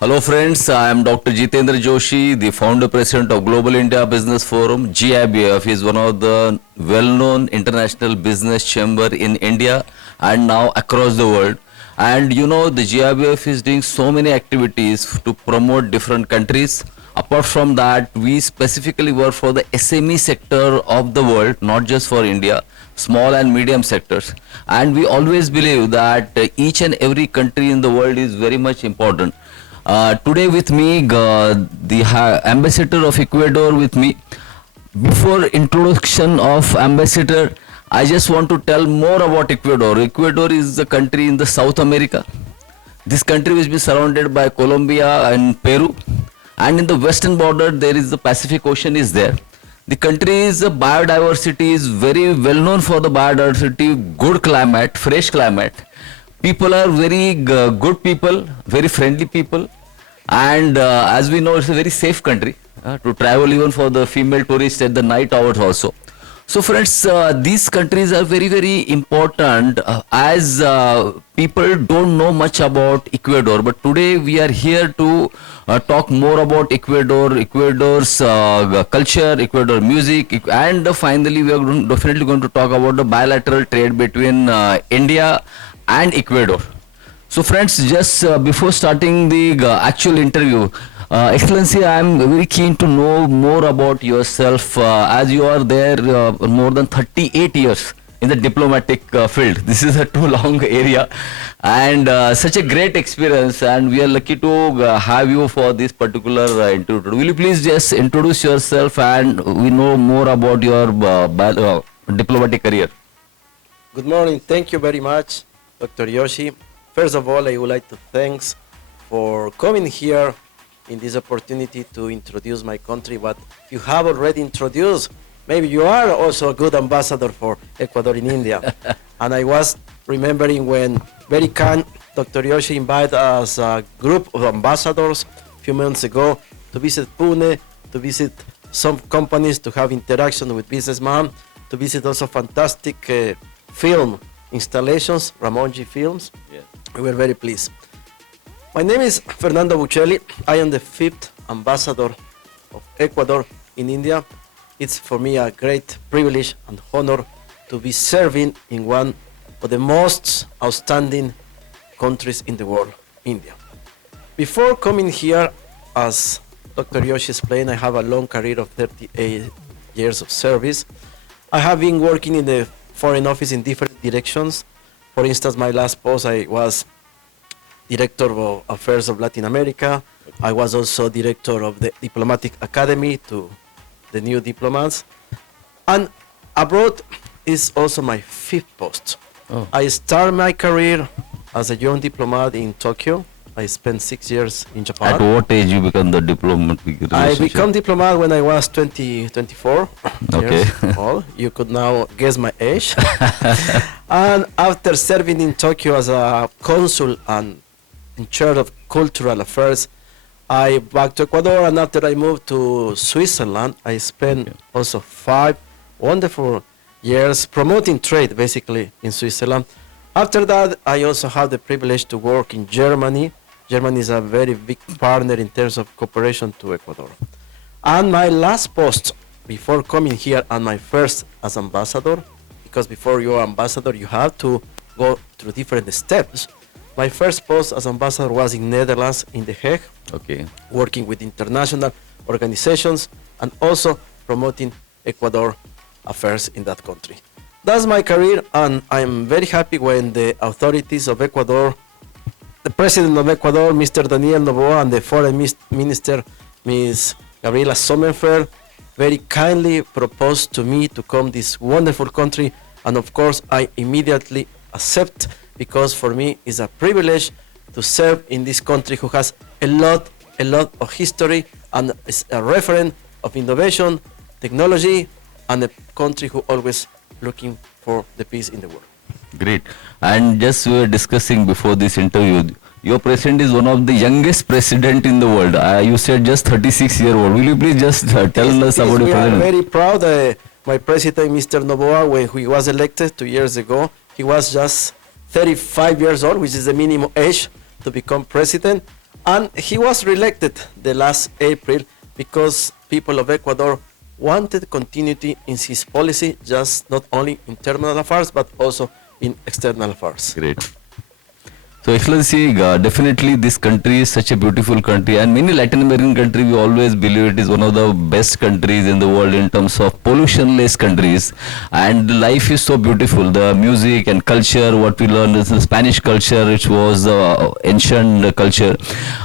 Hello friends, I am Dr. Jitendra Joshi, the founder president of Global India Business Forum. GIBF is one of the well-known international business chamber in India and now across the world. And you know, the GIBF is doing so many activities to promote different countries. Apart from that, we specifically work for the SME sector of the world, not just for India, small and medium sectors. And we always believe that each and every country in the world is very much important. Today with me, the ambassador of Ecuador with me. Before introduction of ambassador, I just want to tell more about Ecuador. Ecuador is a country in the South America. This country will be surrounded by Colombia and Peru. And in the western border, there is the Pacific Ocean is there. The country's biodiversity is very well known for the biodiversity, good climate, fresh climate. People are very good people, very friendly people. And as we know, it's a very safe country to travel even for the female tourists at the night hours also. So friends, these countries are very, very important as people don't know much about Ecuador. But today we are here to talk more about Ecuador, Ecuador's culture, Ecuador music, and finally we are definitely going to talk about the bilateral trade between India and Ecuador. So friends, just before starting the actual interview, Excellency, I am very keen to know more about yourself as you are there more than 38 years in the diplomatic field. This is a too long area and such a great experience, and we are lucky to have you for this particular interview. Will you please just introduce yourself and we know more about your diplomatic career? Good morning. Thank you very much, Dr. Joshi. First of all, I would like to thank for coming here in this opportunity to introduce my country. But you have already introduced, maybe you are also a good ambassador for Ecuador in India. And I was remembering when very kind Dr. Joshi invited us a group of ambassadors a few months ago to visit Pune, to visit some companies, to have interaction with businessmen, to visit also fantastic film installations, Ramonji Films. Yes. We were very pleased. My name is Fernando Buchelli. I am the 5th ambassador of Ecuador in India. It's for me a great privilege and honor to be serving in one of the most outstanding countries in the world, India. Before coming here, as Dr. Joshi explained, I have a long career of 38 years of service. I have been working in the Foreign Office in different directions. For instance, my last post, I was Director of Affairs of Latin America. I was also Director of the Diplomatic Academy to the new diplomats. And abroad is also my 5th post. Oh. I started my career as a young diplomat in Tokyo. I spent 6 years in Japan. At what age you become the diplomat? I became diplomat when I was 24 Okay. years old. You could now guess my age. And after serving in Tokyo as a consul and in charge of cultural affairs, I back to Ecuador, and after I moved to Switzerland, I spent also 5 wonderful years promoting trade, basically, in Switzerland. After that, I also had the privilege to work in Germany. Germany is a very big partner in terms of cooperation to Ecuador. And my last post before coming here, and my first as ambassador, because before you're ambassador, you have to go through different steps. My first post as ambassador was in Netherlands, in The Hague, Okay. working with international organizations and also promoting Ecuador affairs in that country. That's my career, and I'm very happy when the authorities of Ecuador, the president of Ecuador, Mr. Daniel Noboa, and the foreign minister, Ms. Gabriela Sommerfeld, very kindly proposed to me to come this wonderful country, and of course I immediately accept, because for me it's a privilege to serve in this country who has a lot of history and is a referent of innovation, technology, and a country who always looking for the peace in the world. Great. And just we were discussing before this interview, your president is one of the youngest president in the world. You said just 36-year-old. Will you please just tell us about your We are president? very proud. My president, Mr. Noboa, when he was elected 2 years ago, he was just 35 years old, which is the minimum age to become president. And he was reelected the last April because people of Ecuador wanted continuity in his policy, just not only in internal affairs, but also in external affairs. Great. So, Excellency, definitely this country is such a beautiful country, and many Latin American countries, we always believe it is one of the best countries in the world in terms of pollution-less countries, and life is so beautiful. The music and culture, what we learned is the Spanish culture, which was ancient culture.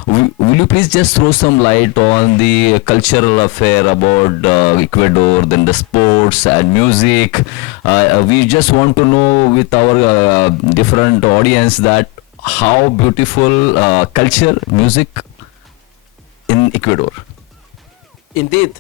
Will you please just throw some light on the cultural affair about Ecuador, then the sports and music? We just want to know with our different audience that how beautiful culture, music in Ecuador. Indeed.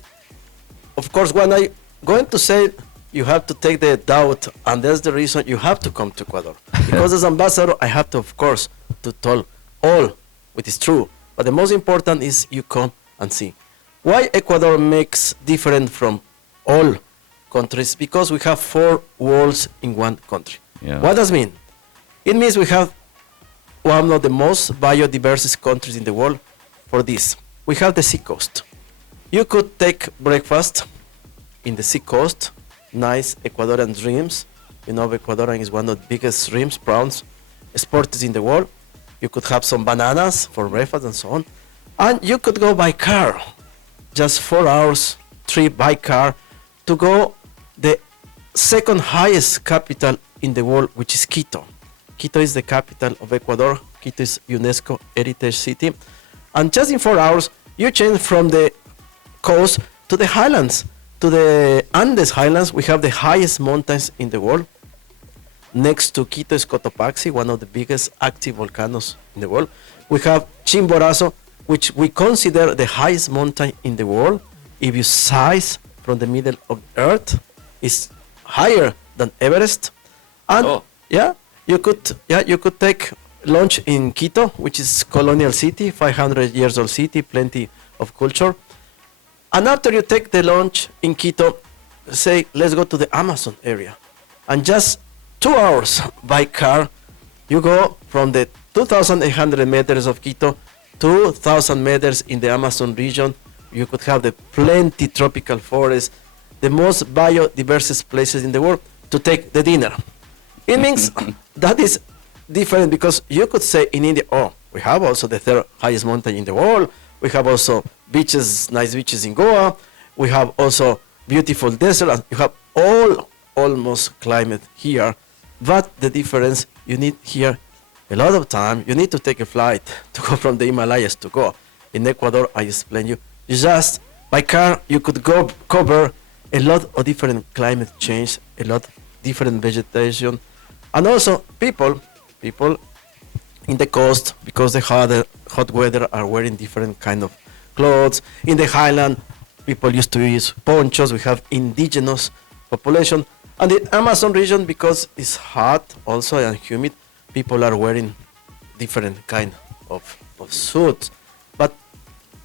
Of course, when I going to say you have to take the doubt, and that's the reason you have to come to Ecuador. Because as ambassador, I have to, of course, to tell all which is true. But the most important is you come and see. Why Ecuador makes different from all countries? Because we have 4 worlds in one country. Yeah. What does it mean? It means we have one of the most biodiverse countries in the world for this. We have the sea coast. You could take breakfast in the sea coast, nice Ecuadorian shrimps. You know, Ecuadorian is one of the biggest shrimps, prawns, exported in the world. You could have some bananas for breakfast and so on. And you could go by car, just 4 hours trip by car to go the second highest capital in the world, which is Quito. Quito is the capital of Ecuador. Quito is UNESCO heritage city. And just in 4 hours, you change from the coast to the highlands, to the Andes highlands. We have the highest mountains in the world. Next to Quito is Cotopaxi, one of the biggest active volcanoes in the world. We have Chimborazo, which we consider the highest mountain in the world. If you size from the middle of the earth, it's higher than Everest. And you could take lunch in Quito, which is colonial city, 500 years old city, plenty of culture. And after you take the lunch in Quito, say, let's go to the Amazon area. And just 2 hours by car, you go from the 2,800 meters of Quito, 2,000 meters in the Amazon region. You could have the plenty tropical forest, the most biodiverse places in the world to take the dinner. It means that is different because you could say in India, oh, we have also the 3rd highest mountain in the world. We have also beaches, nice beaches in Goa. We have also beautiful desert. And you have almost climate here. But the difference, you need here a lot of time. You need to take a flight to go from the Himalayas to Goa. In Ecuador, I explain you, just by car, you could go cover a lot of different climate change, a lot of different vegetation. And also people in the coast, because the hot weather, are wearing different kind of clothes. In the highland, people used to use ponchos. We have indigenous population. And the Amazon region, because it's hot also and humid, people are wearing different kind of suits. But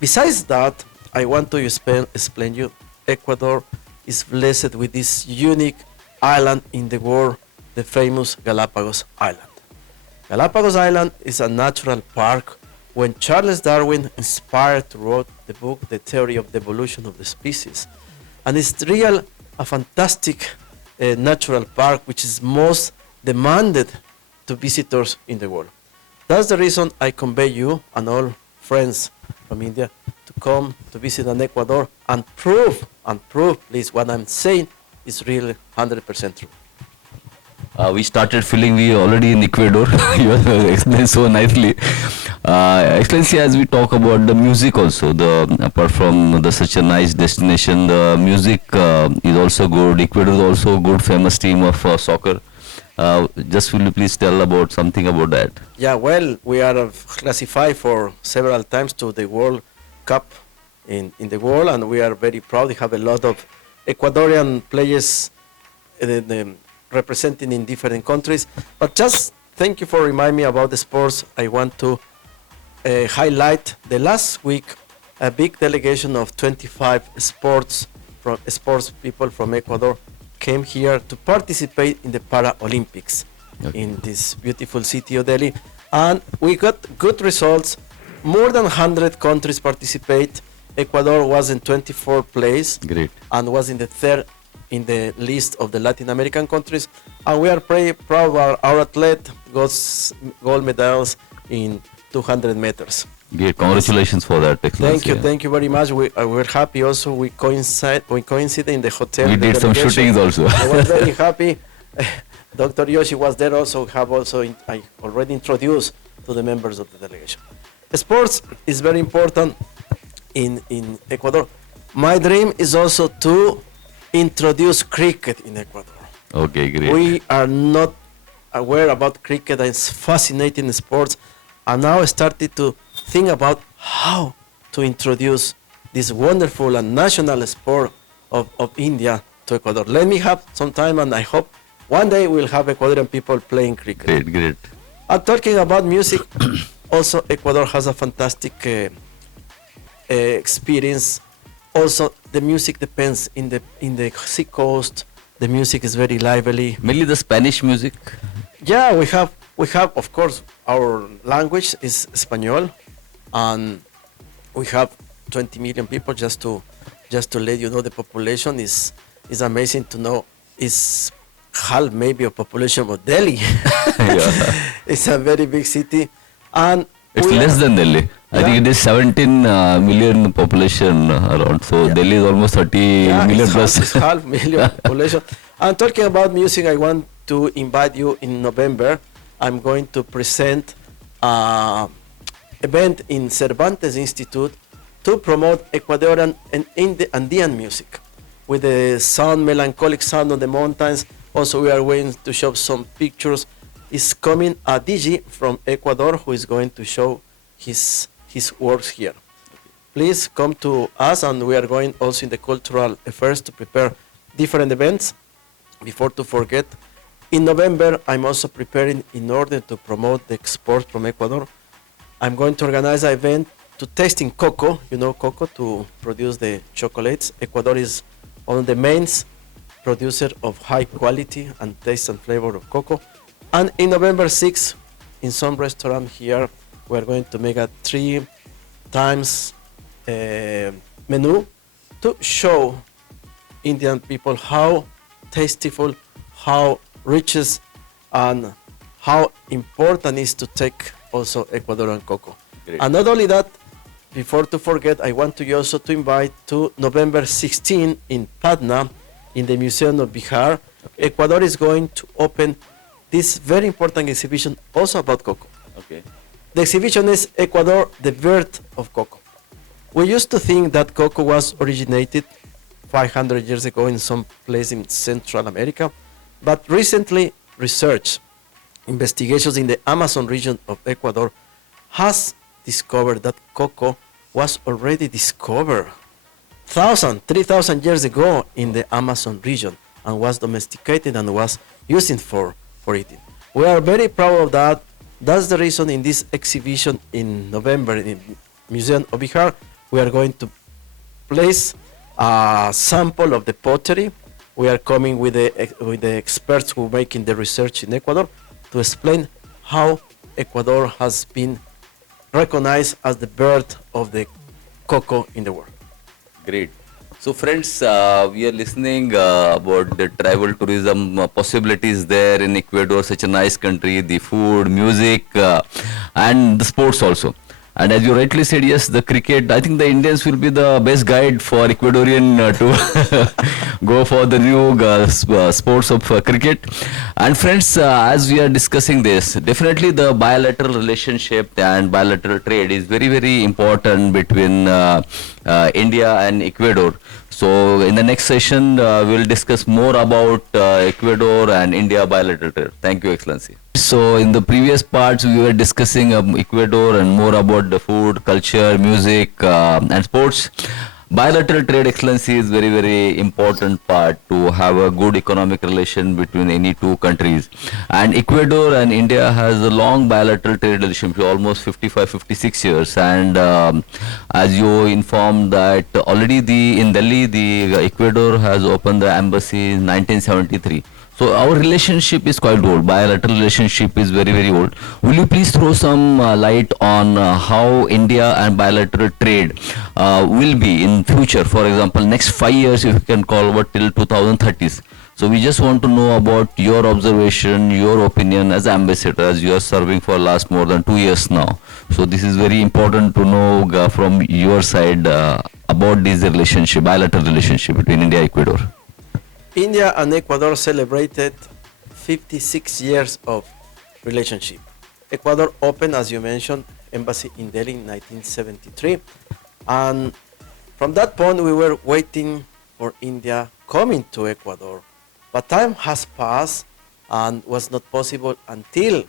besides that, I want to explain you, Ecuador is blessed with this unique island in the world, the famous Galapagos Island. Galapagos Island is a natural park. When Charles Darwin inspired to write the book, The Theory of the Evolution of the Species. And it's a fantastic natural park which is most demanded to visitors in the world. That's the reason I convey you and all friends from India to come to visit in Ecuador and prove, please, what I'm saying is really 100% true. We started feeling we already in Ecuador. You explained so nicely. Excellency, as we talk about the music also, apart from such a nice destination, the music is also good. Ecuador is also a good famous team of soccer. Just will you please tell about something about that? Yeah, well, we are classified for several times to the World Cup in the world, and we are very proud. We have a lot of Ecuadorian players representing in different countries. But just thank you for reminding me about the sports. I want to highlight the last week a big delegation of 25 sports people from Ecuador came here to participate in the Paralympics in this beautiful city of Delhi, and we got good results. more than 100 countries participate. Ecuador was in 24th place Great. and was in the third in the list of the Latin American countries. And we are very proud of our athlete got gold medals in 200 meters. Great. Congratulations for that, Excellency. Thank you very much. We're happy also. We coincide in the hotel. We the did some delegation. shootings also. I was very happy. Dr. Joshi was there also. I already introduced to the members of the delegation. Sports is very important in Ecuador. My dream is also to introduce cricket in Ecuador. Okay, great. We are not aware about cricket, and it's fascinating sports, and now I started to think about how to introduce this wonderful and national sport of India to Ecuador. Let me have some time, and I hope one day we'll have Ecuadorian people playing cricket. Great, great. And talking about music, also Ecuador has a fantastic experience. Also, the music depends in the sea coast. The music is very lively. Mainly the Spanish music. Yeah, we have of course our language is Espanol, and we have 20 million people. Just to let you know, the population is amazing to know. Is half maybe a population of Delhi. Yeah. It's a very big city, and It's less than Delhi. I think it is 17 million population around. So Yeah. Delhi is almost 30 million it's plus. it's half million population. And talking about music, I want to invite you in November. I'm going to present an event in Cervantes Institute to promote Ecuadorian and Andean music with the sound, melancholic sound of the mountains. Also, we are going to show some pictures. Is coming a DJ from Ecuador who is going to show his works here. Please come to us, and we are going also in the cultural affairs to prepare different events. Before to forget, in November I'm also preparing in order to promote the export from Ecuador. I'm going to organize an event to tasting cocoa. You know cocoa, to produce the chocolates. Ecuador is one of the main producer of high quality and taste and flavor of cocoa. And in November 6th, in some restaurant here, we are going to make a 3 times menu to show Indian people how tasteful, how riches, and how important it is to take also Ecuadorian cocoa. Great. And not only that, before to forget, I want to also to invite to November 16 in Patna, in the Museum of Bihar. Ecuador is going to open this very important exhibition also about cocoa. Okay. The exhibition is Ecuador, the birth of cocoa. We used to think that cocoa was originated 500 years ago in some place in Central America, but recently research, investigations in the Amazon region of Ecuador has discovered that cocoa was already discovered 3,000 years ago in the Amazon region, and was domesticated and was used for eating. We are very proud of that. That's the reason in this exhibition in November in Museum of Bihar, we are going to place a sample of the pottery. We are coming with the experts who are making the research in Ecuador to explain how Ecuador has been recognized as the birth of the cocoa in the world. Great. So friends, we are listening about the travel tourism possibilities there in Ecuador, such a nice country, the food, music, and the sports also. And as you rightly said, yes, the cricket, I think the Indians will be the best guide for Ecuadorian to go for the new sports of cricket. And friends, as we are discussing this, definitely the bilateral relationship and bilateral trade is very, very important between India and Ecuador. So in the next session, we'll discuss more about Ecuador and India bilateral trade. Thank you, Excellency. So in the previous parts, we were discussing Ecuador and more about the food, culture, music, and sports. Bilateral trade, Excellency, is very, very important part to have a good economic relation between any two countries. And Ecuador and India has a long bilateral trade relationship, almost 55-56 years. And as you informed that already in Delhi, the Ecuador has opened the embassy in 1973. So our relationship is quite old. Bilateral relationship is very, very old. Will you please throw some light on how India and bilateral trade will be in future? For example, next 5 years, if you can call what till 2030s. So we just want to know about your observation, your opinion as ambassador, as you are serving for last more than 2 years now. So this is very important to know from your side about this relationship, bilateral relationship between India and Ecuador. India and Ecuador celebrated 56 years of relationship. Ecuador opened, as you mentioned, embassy in Delhi in 1973. And from that point, we were waiting for India coming to Ecuador. But time has passed and was not possible until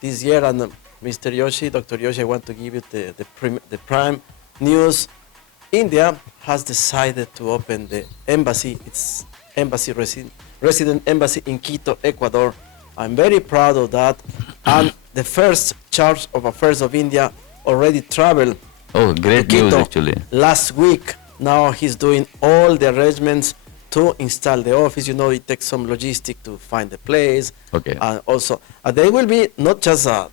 this year. And Mr. Joshi, Dr. Joshi, I want to give you the prime news. India has decided to open the embassy, its embassy resident embassy in Quito, Ecuador. I'm very proud of that. And the first charge of affairs of India already traveled Oh, great to news Quito actually. last week. Now he's doing all the arrangements to install the office. You know, it takes some logistic to find the place. Okay. And also, they will be not just a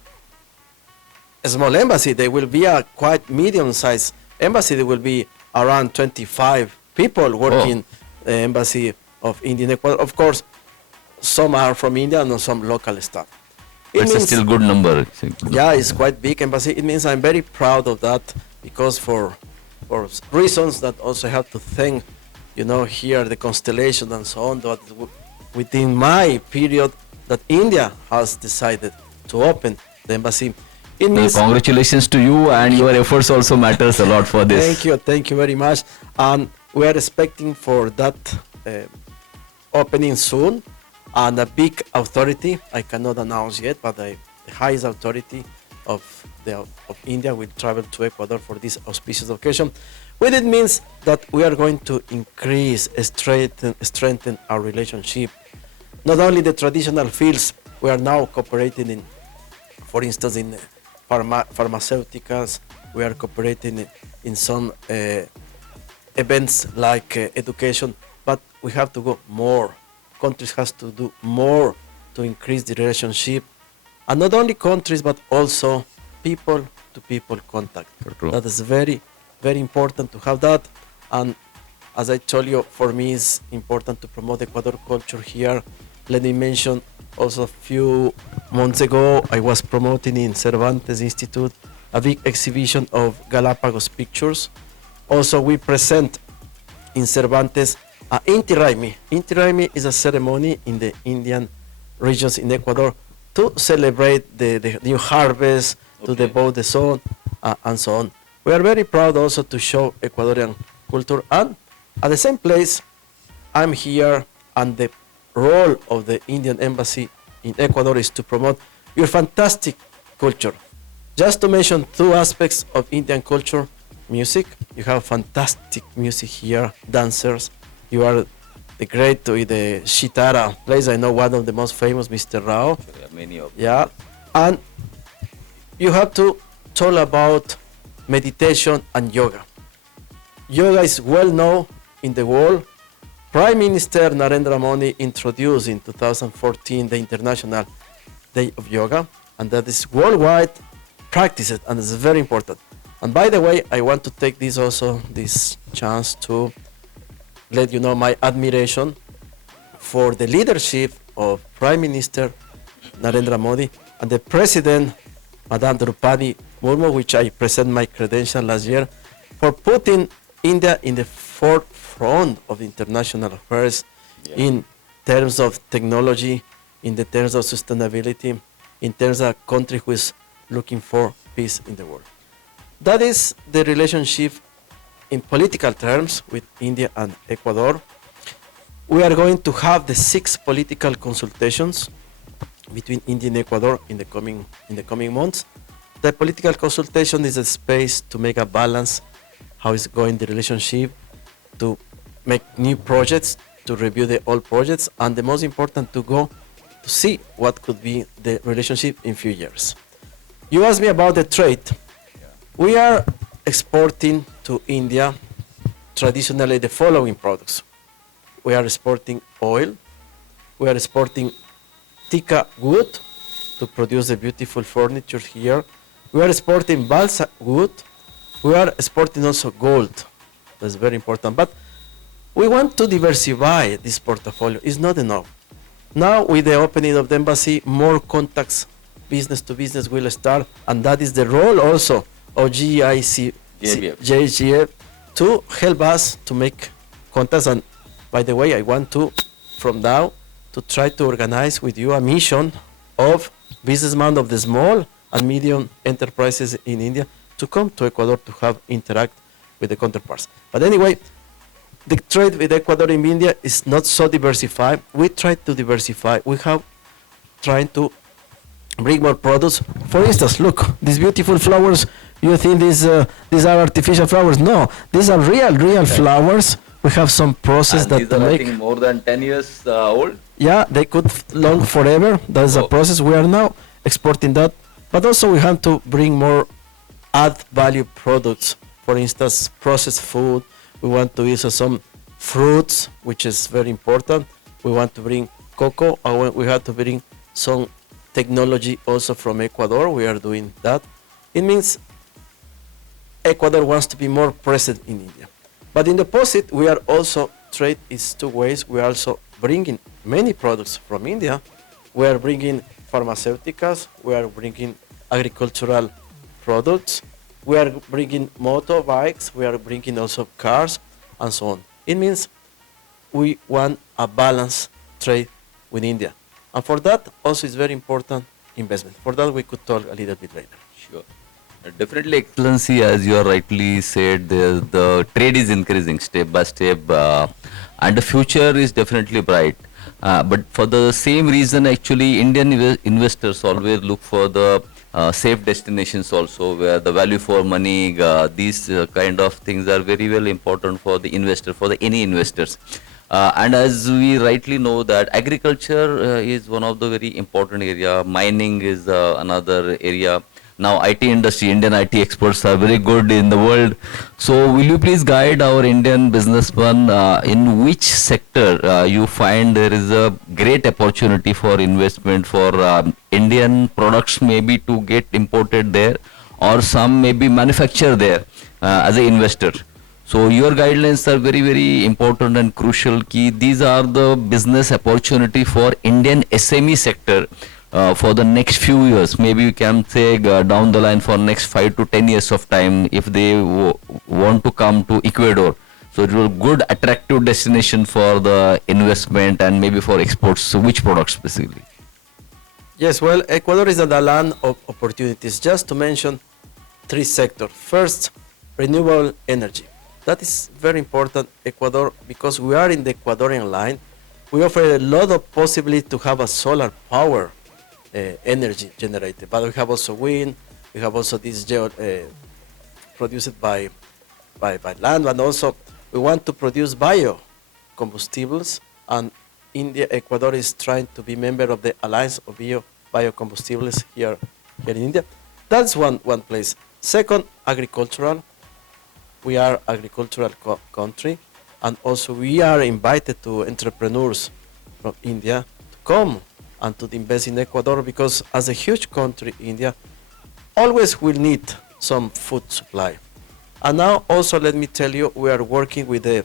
small embassy, they will be a quite medium-sized embassy. There will be around 25 people working the embassy of India and Ecuador. Of course, some are from India and some local staff. It's a still good number. Yeah, it's quite big embassy. It means I'm very proud of that because for reasons that also have to thank, you know, here the constellation and so on, that within my period that India has decided to open the embassy. It means Congratulations to you, and your efforts also matters a lot for this. thank you very much. We are expecting for that opening soon, and a big authority, I cannot announce yet, but the highest authority of India will travel to Ecuador for this auspicious occasion. What it means that we are going to increase, strengthen our relationship. Not only the traditional fields, we are now cooperating in, for instance, in pharmaceuticals. We are cooperating in some events like education, but we have to go more. Countries has to do more to increase the relationship, and not only countries, but also people-to-people contact. True. That is very, very important to have that. And as I told you, for me, it's important to promote Ecuador culture here. Let me mention also a few months ago, I was promoting in Cervantes Institute a big exhibition of Galapagos pictures. Also, we present in Cervantes Inti Raymi. Inti Raymi is a ceremony in the Indian regions in Ecuador to celebrate the new harvest, to devote the sun, and so on. We are very proud also to show Ecuadorian culture, and at the same place, I'm here, and the role of the Indian embassy in Ecuador is to promote your fantastic culture. Just to mention two aspects of Indian culture: music. You have fantastic music here, dancers. You are the great the Shitara place. I know one of the most famous, Mr. Rao. Many of them. Yeah, and you have to talk about meditation and yoga. Yoga is well known in the world. Prime Minister Narendra Modi introduced in 2014 the International Day of Yoga, and that is worldwide practiced, and it's very important. And by the way, I want to take this chance to let you know my admiration for the leadership of Prime Minister Narendra Modi and the President, Madame Draupadi Murmu, which I present my credential last year, for putting India in the forefront of international affairs in terms of technology, in the terms of sustainability, in terms of a country who is looking for peace in the world. That is the relationship in political terms with India and Ecuador. We are going to have the 6th political consultations between India and Ecuador in the coming months. The political consultation is a space to make a balance, how is going the relationship, to make new projects, to review the old projects, and the most important, to go to see what could be the relationship in few years. You asked me about the trade. We are exporting to India traditionally the following products. We are exporting oil, We are exporting Tika wood to produce the beautiful furniture here. We are exporting balsa wood. We are exporting also gold. That's very important. But we want to diversify this portfolio. It's not enough. Now, with the opening of the embassy, more contacts, business to business, will start, and that is the role also of GIBF to help us to make contacts. And by the way, I want to, from now, to try to organize with you a mission of businessmen of the small and medium enterprises in India to come to Ecuador to have interact with the counterparts. But anyway, the trade with Ecuador in India is not so diversified. We try to diversify. We have trying to bring more products. For instance, look, these beautiful flowers. You think these are artificial flowers? No, these are real flowers. We have some process And that these to are, I make. think, more than 10 years old. Yeah, they could long forever. That is a Oh. process. We are now exporting that, but also we have to bring more add value products. For instance, processed food. We want to use some fruits, which is very important. We want to bring cocoa. We have to bring some technology also from Ecuador. We are doing that. It means Ecuador wants to be more present in India. But in the opposite, we are also, trade is two ways. We are also bringing many products from India. We are bringing pharmaceuticals. We are bringing agricultural products. We are bringing motorbikes. We are bringing also cars and so on. It means we want a balanced trade with India. And for that, also is very important investment. For that, we could talk a little bit later. Sure. Definitely, Excellency, as you are rightly said, the trade is increasing step by step, and the future is definitely bright. But for the same reason, actually, Indian investors always look for the safe destinations also, where the value for money, these kind of things are very well important for the investor, for the any investors. And as we rightly know that agriculture is one of the very important area, mining is another area. Now IT industry, Indian IT experts are very good in the world. So will you please guide our Indian businessman in which sector you find there is a great opportunity for investment for Indian products maybe to get imported there, or some maybe manufacture there as an investor. So your guidelines are very, very important and crucial. Key these are the business opportunity for Indian SME sector for the next few years. Maybe you can say down the line for next 5 to 10 years of time if they want to come to Ecuador. So it will good attractive destination for the investment and maybe for exports. So which products basically? Yes, well, Ecuador is the land of opportunities. Just to mention three sectors. First, renewable energy. That is very important, Ecuador, because we are in the Ecuadorian line. We offer a lot of possibility to have a solar power energy generated, but we have also wind. We have also this produced by land, and also we want to produce biocombustibles. And India, Ecuador is trying to be member of the Alliance of Biocombustibles here in India. That's one place. Second, agricultural. We are agricultural country, and also we are invited to entrepreneurs from India to come and to invest in Ecuador, because as a huge country, India always will need some food supply. And now also let me tell you, we are working with the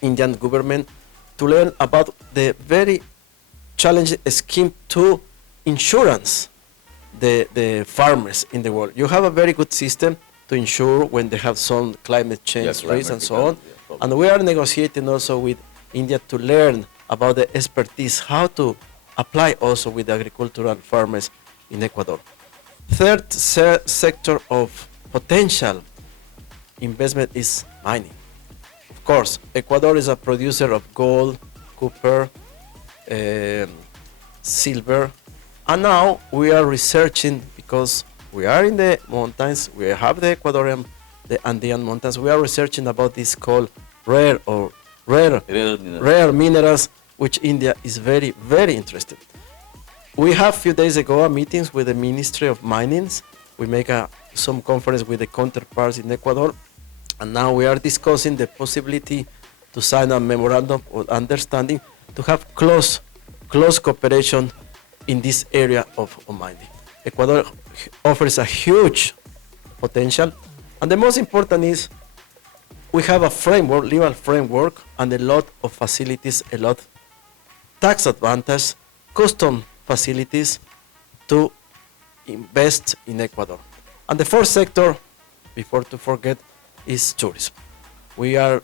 Indian government to learn about the very challenging scheme to insurance the farmers in the world. You have a very good system to insure when they have some climate change risks and so on. And we are negotiating also with India to learn about the expertise, how to apply also with the agricultural farmers in Ecuador. Third sector of potential investment is mining. Of course, Ecuador is a producer of gold, copper, silver, and now we are researching, because we are in the mountains, we have the Ecuadorian, the Andean mountains, we are researching about this called rare minerals, which India is very, very interested. We have a few days ago meetings with the Ministry of Minings. We make some conference with the counterparts in Ecuador, and now we are discussing the possibility to sign a memorandum of understanding to have close close cooperation in this area of mining. Ecuador offers a huge potential, and the most important is we have a framework, legal framework, and a lot of facilities, a lot tax advantage, custom facilities to invest in Ecuador. And the fourth sector, before to forget, is tourism. We are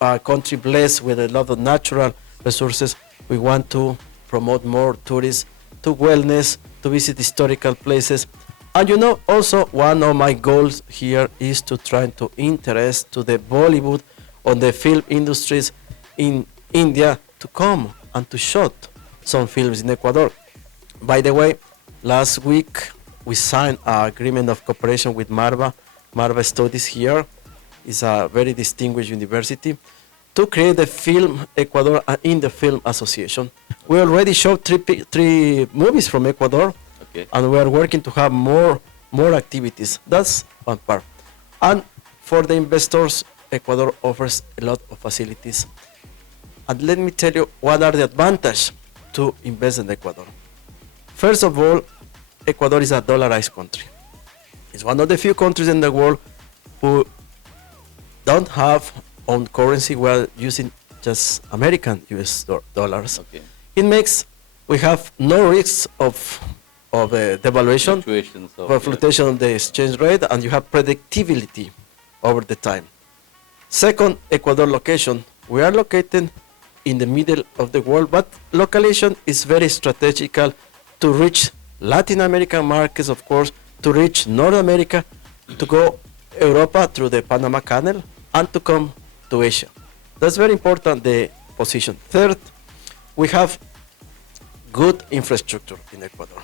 a country blessed with a lot of natural resources. We want to promote more tourists to wellness, to visit historical places. And you know, also one of my goals here is to try to interest to the Bollywood or the film industries in India to come and to shoot some films in Ecuador. By the way, last week we signed an agreement of cooperation with 𝐉𝐤𝐭𝐞𝐧𝐝𝐫𝐚. 𝐉𝐤𝐵 Studies here is a very distinguished university to create the Film Ecuador in the Film Association. We already showed three movies from Ecuador, Okay. and we are working to have more activities. That's one part. And for the investors, Ecuador offers a lot of facilities. And let me tell you what are the advantages to invest in Ecuador. First of all, Ecuador is a dollarized country. It's one of the few countries in the world who don't have own currency. We are using just American US dollars. Okay. It makes we have no risks of devaluation, Fluctuations of, or fluctuation of the exchange rate, and you have predictability over the time. Second, Ecuador location. We are located in the middle of the world, but location is very strategical to reach Latin American markets, of course, to reach North America, to go Europa through the Panama Canal, and to come to Asia. That's very important, the position. Third, we have good infrastructure in Ecuador.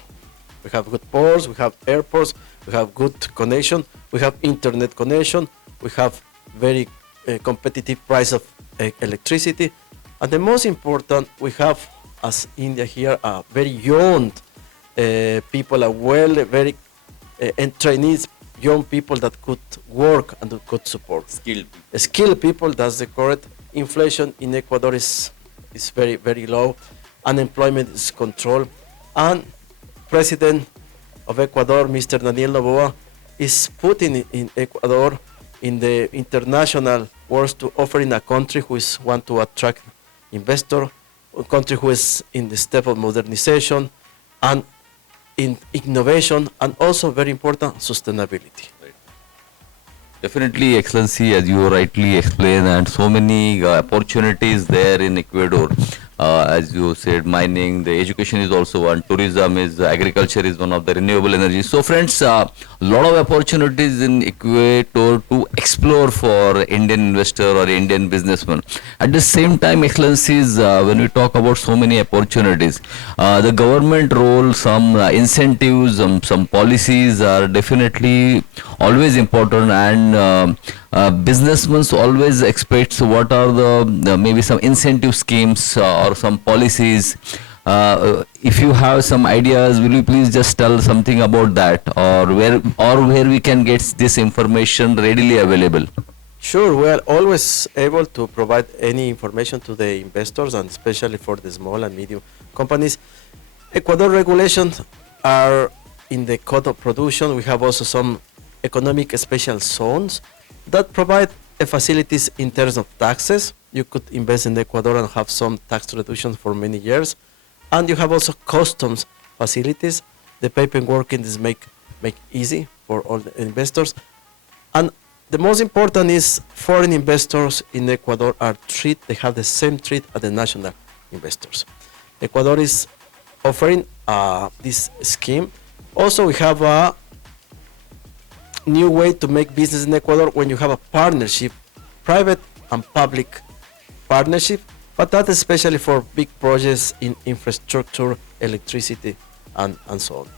We have good ports, we have airports, we have good connection, we have internet connection, we have very competitive price of electricity, and the most important, we have, as India here, a very young people, very trainees, young people that could work and that could support. Skilled people, that's the correct. Inflation in Ecuador is very, very low. Unemployment is controlled. And President of Ecuador, Mr. Daniel Noboa, is putting in Ecuador in the international world to offering a country who is want to attract investor, a country who is in the step of modernization and in innovation, and also very important, sustainability. Definitely, Excellency, as you rightly explained, and so many opportunities there in Ecuador. As you said, mining, the education is also one, tourism is, agriculture is one of the renewable energy. So friends, a lot of opportunities in Ecuador to explore for Indian investor or Indian businessman. At the same time, Excellencies, when we talk about so many opportunities, the government role, some incentives, some policies are definitely always important, and businessmen always expect what are the maybe some incentive schemes or some policies. If you have some ideas, will you please just tell something about that, or where we can get this information readily available? Sure, we are always able to provide any information to the investors, and especially for the small and medium companies. Ecuador regulations are in the code of production. We have also some economic special zones that provide facilities in terms of taxes. You could invest in Ecuador and have some tax reductions for many years. And you have also customs facilities. The paperwork is make easy for all the investors. And the most important is foreign investors in Ecuador they have the same treat as the national investors. Ecuador is offering this scheme. Also, we have a new way to make business in Ecuador when you have a partnership, private and public partnership, but that especially for big projects in infrastructure, electricity, and so on.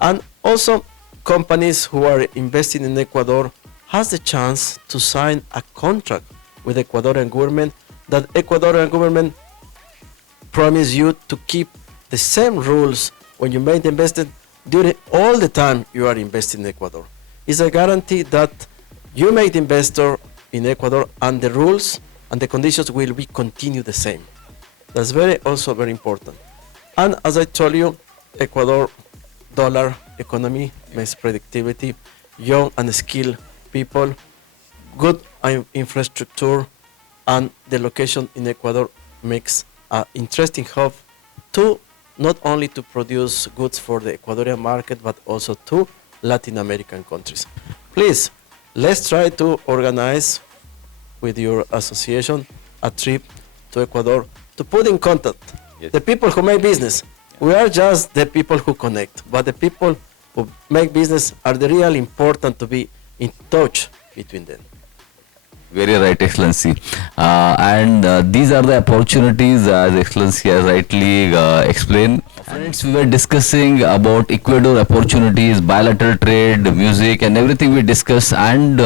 And also, companies who are investing in Ecuador has the chance to sign a contract with the Ecuadorian government, that Ecuadorian government promise you to keep the same rules when you make the investment during all the time you are investing in Ecuador. It's a guarantee that you make the investor in Ecuador, and the rules and the conditions will be continue the same. That's also very important. And as I told you, Ecuador dollar economy makes predictability, young and skilled people, good infrastructure, and the location in Ecuador makes an interesting hub to not only to produce goods for the Ecuadorian market, but also to Latin American countries. Please, let's try to organize with your association a trip to Ecuador to put in contact the people who make business. We are just the people who connect, but the people who make business are the real important to be in touch between them. Very right, Excellency. These are the opportunities, as Excellency has rightly explained. Friends, we were discussing about Ecuador opportunities, bilateral trade, music, and everything we discussed. And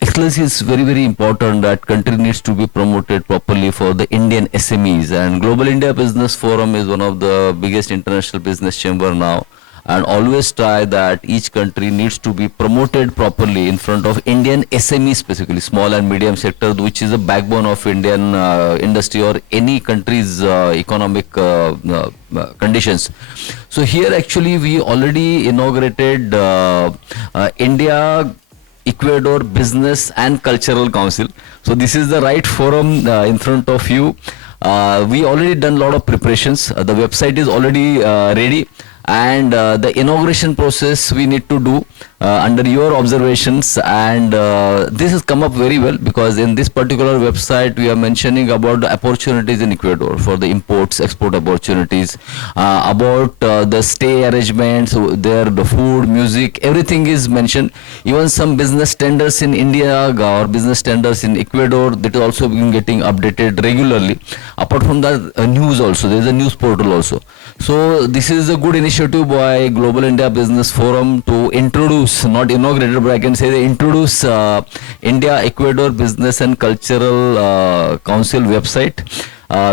Excellency, is very, very important that country needs to be promoted properly for the Indian SMEs. And Global India Business Forum is one of the biggest international business chamber now. And always try that each country needs to be promoted properly in front of Indian SME, specifically small and medium sector, which is the backbone of Indian industry or any country's economic conditions. So here actually we already inaugurated India Ecuador Business and Cultural Council. So this is the right forum in front of you. We already done a lot of preparations. The website is already ready. And the inauguration process we need to do under your observations, and this has come up very well because in this particular website we are mentioning about the opportunities in Ecuador for the imports, export opportunities, about the stay arrangements, there the food, music, everything is mentioned. Even some business tenders in India or business tenders in Ecuador, that is also been getting updated regularly. Apart from that, news also, there is a news portal also. So this is a good initiative by Global India Business Forum to introduce, not inaugurated, but I can say they introduce India Ecuador Business and Cultural Council website.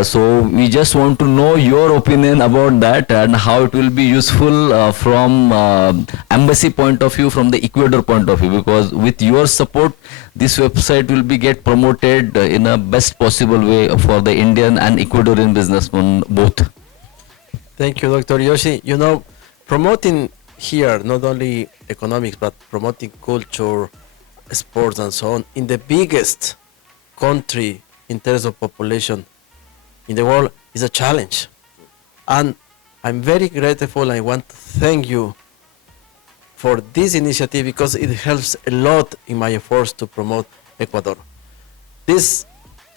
So we just want to know your opinion about that and how it will be useful from embassy point of view, from the Ecuador point of view, because with your support this website will be get promoted in a best possible way for the Indian and Ecuadorian businessmen both. Thank you, Dr. Joshi. You know, promoting here not only economics but promoting culture, sports, and so on in the biggest country in terms of population in the world is a challenge. And I'm very grateful. I want to thank you for this initiative because it helps a lot in my efforts to promote Ecuador. This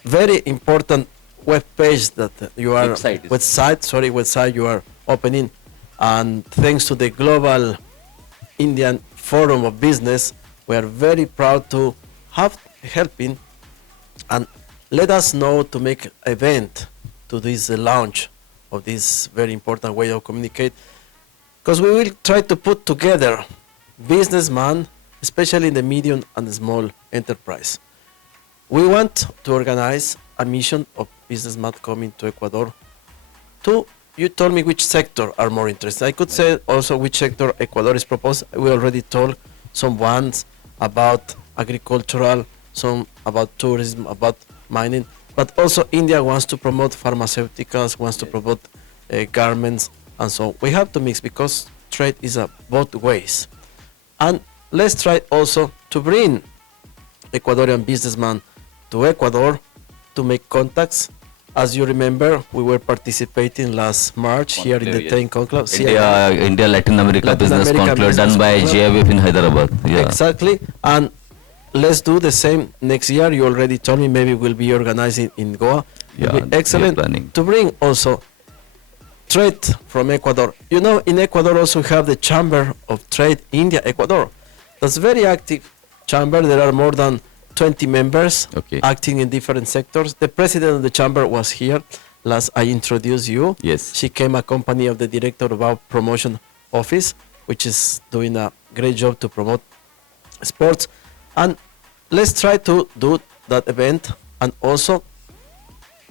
very important web page that you are website you are opening, and thanks to the Global Indian Forum of Business, we are very proud to have helping and let us know to make event to this launch of this very important way of communicate, because we will try to put together businessmen, especially in the medium and small enterprise. We want to organize a mission of businessmen coming to Ecuador. You told me which sector are more interested. I could say also which sector Ecuador is proposed. We already told some ones about agricultural, some about tourism, about mining, but also India wants to promote pharmaceuticals, wants to promote garments, and so we have to mix because trade is both ways. And let's try also to bring Ecuadorian businessmen to Ecuador to make contacts. As you remember, we were participating last March here in the 10 conclave. India Latin America Business Conclave done by GIBF in Hyderabad. Yeah. Exactly. And let's do the same next year. You already told me maybe we'll be organizing in Goa. Yeah, excellent to bring also trade from Ecuador. You know, in Ecuador also we have the Chamber of Trade India Ecuador. That's very active chamber. There are more than 20 members acting in different sectors. The president of the chamber was here last I introduced you. Yes. She came accompanied of the director of our promotion office, which is doing a great job to promote sports. And let's try to do that event. And also,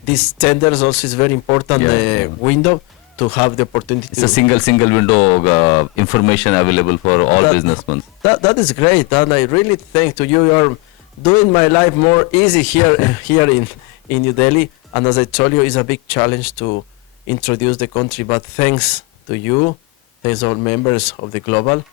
this tenders also is very important window to have the opportunity. It's a single window information available for all businessmen. That is great, and I really thank to you. You're doing my life more easy here in New Delhi. And as I told you, it's a big challenge to introduce the country, but thanks to you, thanks all members of the Global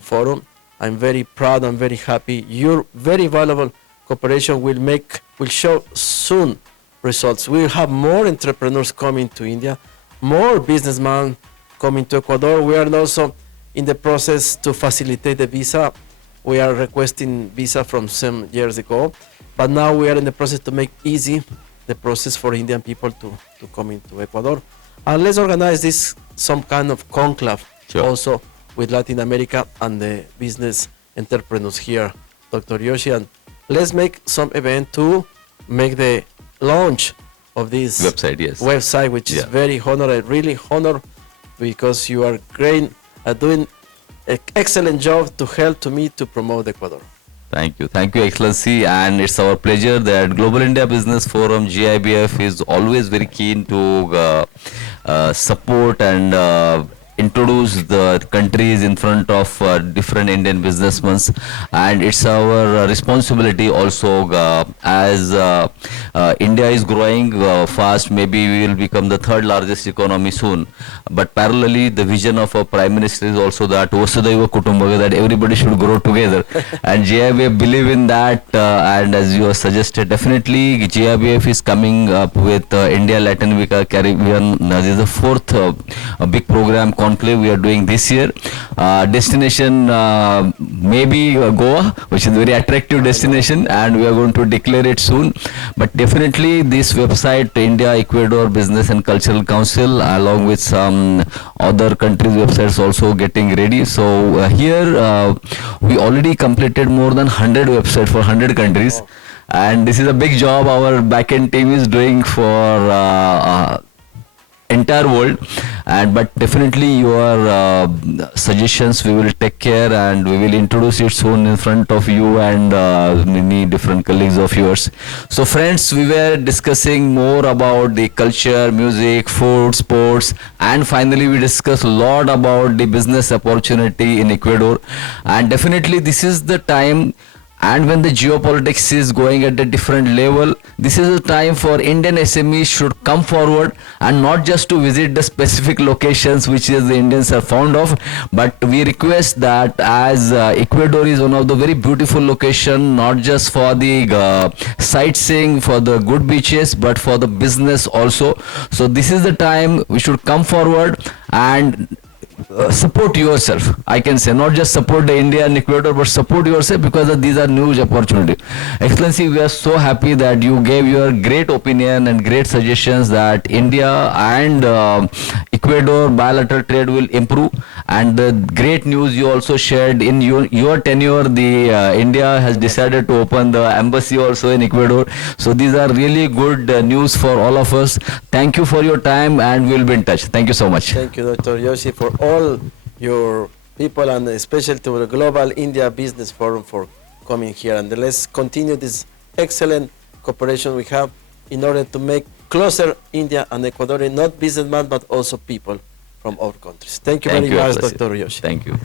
Forum, I'm very proud, I'm very happy. Your very valuable cooperation will show soon results. We'll have more entrepreneurs coming to India, more businessmen coming to Ecuador. We are also in the process to facilitate the visa. We are requesting visa from some years ago, but now we are in the process to make easy the process for Indian people to come into Ecuador. And let's organize this, some kind of conclave also with Latin America and the business entrepreneurs here, Dr. Joshi, and let's make some event to make the launch of this website, which is very honored, really honored, because you are great at doing an excellent job to help to me to promote Ecuador. Thank you, Excellency, and it's our pleasure that Global India Business Forum GIBF is always very keen to support and introduce the countries in front of different Indian businessmen, and it's our responsibility also as India is growing fast. Maybe we will become the third largest economy soon, but parallelly the vision of our Prime Minister is also that 𝐉𝐨𝐬𝐿𝐴 𝐿𝐴, that everybody should grow together, and GIBF believe in that, and as you have suggested, definitely GIBF is coming up with India, Latin America, Caribbean. This is the fourth big program conclave we are doing this year. Destination maybe Goa, which is a very attractive destination, and we are going to declare it soon. But definitely this website, India Ecuador Business and Cultural Council, along with some other countries' websites also getting ready. So here we already completed more than 100 websites for 100 countries. And this is a big job our backend team is doing for entire world, and but definitely your suggestions we will take care, and we will introduce it soon in front of you and many different colleagues of yours. So friends, we were discussing more about the culture, music, food, sports, and finally we discussed a lot about the business opportunity in Ecuador. And definitely this is the time, and when the geopolitics is going at a different level, this is the time for Indian SMEs should come forward, and not just to visit the specific locations which is the Indians are fond of, but we request that as Ecuador is one of the very beautiful location, not just for the sightseeing, for the good beaches, but for the business also. So this is the time we should come forward and support yourself. I can say not just support the India and Ecuador, but support yourself, because these are huge opportunity. Excellency, we are so happy that you gave your great opinion and great suggestions that India and Ecuador bilateral trade will improve, and the great news you also shared in your tenure, the India has decided to open the embassy also in Ecuador. So these are really good news for all of us. Thank you for your time, and we'll be in touch. Thank you so much. Thank you, Dr. Joshi, for all your people, and especially to the Global India Business Forum for coming here. And let's continue this excellent cooperation we have in order to make closer India and Ecuador, not businessmen, but also people from our countries. Thank you very much, Dr. Joshi. Thank you.